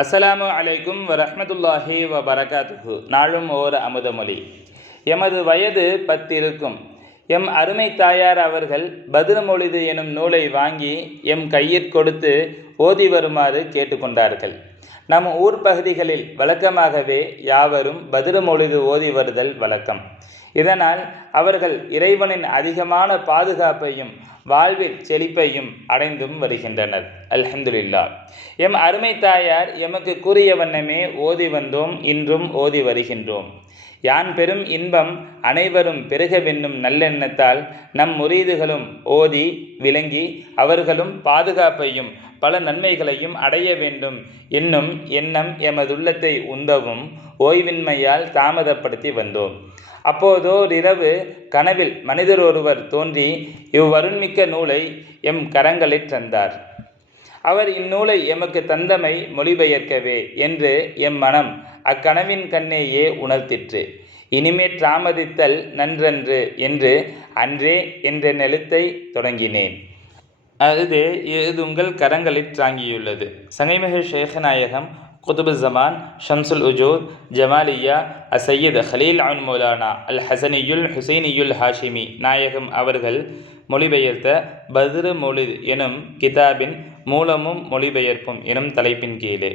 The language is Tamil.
அஸ்ஸலாமு அலைக்கும் வரஹ்மத்துல்லாஹி வபரகாத்துஹு. நாளும் ஓர் அமுதமொழி. எமது வயது 10 இருக்கும். எம் அருமை தாயார் அவர்கள் பத்ர் மௌலிது எனும் நூலை வாங்கி எம் கையிற் கொடுத்து ஓதி வருமாறு கேட்டுக்கொண்டார்கள். நம் ஊர் பகுதிகளில் வழக்கமாகவே யாவரும் பத்ர் மௌலிது ஓதி வருதல் வழக்கம். இதனால் அவர்கள் இறைவனின் அதிகமான பாதுகாப்பையும் வாழ்வில் செழிப்பையும் அடைந்தும் வருகின்றனர். அல்ஹம்துலில்லாஹ். எம் அருமை தாயார் எமக்கு கூறிய வண்ணமே ஓதி வந்தோம், இன்றும் ஓதி வருகின்றோம். யான் பெரும் இன்பம் அனைவரும் பெருகவென்னும் நல்லெண்ணத்தால் நம் முரீதுகளும் ஓதி விளங்கி அவர்களும் பாதுகாப்பையும் பல நன்மைகளையும் அடைய வேண்டும் என்னும் எண்ணம் எமதுள்ளத்தை உந்தவும் ஓய்வின்மையால் தாமதப்படுத்தி வந்தோம். அப்போதோர் இரவு கனவில் மனிதர் ஒருவர் தோன்றி இவ்வருண்மிக்க நூலை எம் கரங்களில் தந்தார். அவர் இந்நூலை எமக்கு தந்தமை மொழிபெயர்க்கவே என்று எம் மனம் அக்கனவின் கண்ணேயே உணர்த்திற்று. இனிமேற் தாமதித்தல் நன்றன்று என்று அன்றே என்ற எழுத்தை தொடங்கினேன். இது உங்கள் கரங்களில் தாங்கியுள்ளது. சங்கைமிகு ஷேഖநாயகம் குதுபு ஜமான் ஷம்சுல் உஜூத் ஜமாலியா அசையீத் ஹலீல் அன் மௌலானா அல் ஹசனியுல் ஹுசைனியுல் ஹாஷிமி நாயகம் அவர்கள் மொழிபெயர்த்த பத்ர் மௌலித் எனும் கிதாபின் மூலமும் மொழிபெயர்ப்பும் எனும் தலைப்பின் கீழே